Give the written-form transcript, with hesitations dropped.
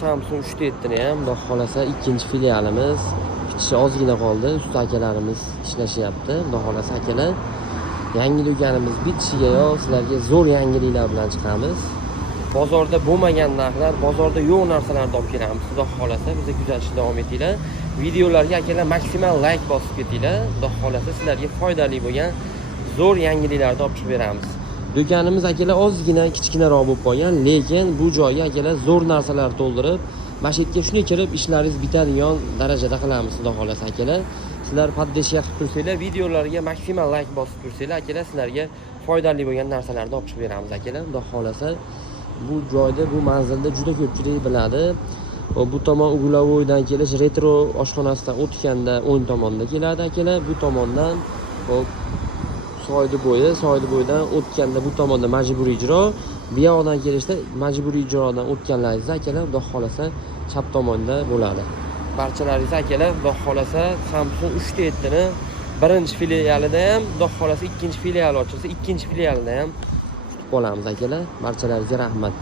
Samsung 3 ni ham xudo xolasa ikkinchi filialimiz bitishi ozgina qoldi. Usta akalarimiz ishlashyapti. Xudo xolasa akalar, yangi do'konimiz bitishigayoq sizlarga zo'r yangiliklar bilan chiqamiz. Bozorda bo'lmagan narxlar, bozorda yo'q narsalarni olib kelamiz. Xudo xolasa bizni kuzatishda davom etinglar. Videolarga akalar maksimal like bosib ketinglar. Xudo xolasa sizlarga foydali bo'lgan zo'r yangiliklarni olib chiqib beramiz. Do'konimiz akalar ozgina kichkinaroq bo'lib qolgan, lekin bu joyga akalar zo'r narsalar to'ldirib, masjidga shunday kirib ishlaringiz bitadigan darajada qilamiz. Xudo xolasa akalar, sizlar poddeshga qilib tursanglar, videolarga maksimal like bosib tursanglar akalar, sizlarga foydali bo'lgan narsalarni olib chiqib beramiz akalar. Xudo xolasa bu joyda, bu manzilda juda ko'pchilik biladi. Bu tomon Uglovoydan kelish retro oshxonasidan o'tganda o'ng tomonda keladi akalar. Bu tomondan hop soydi bo'yidan o'tganda bu tomonda majburiy ijro, bu yoqdan kelishda majburiy ijrodan o'tganlaringizda akalar xudo xolasa chap tomonda bo'ladi. Barchalaringiz akalar xudo xolasa Samsung 3 ni birinchi filialida ham, xudo xolasa ikkinchi filial ochilsa, ikkinchi filialida ham kutib qolamiz akalar. Barchalaringizga rahmat.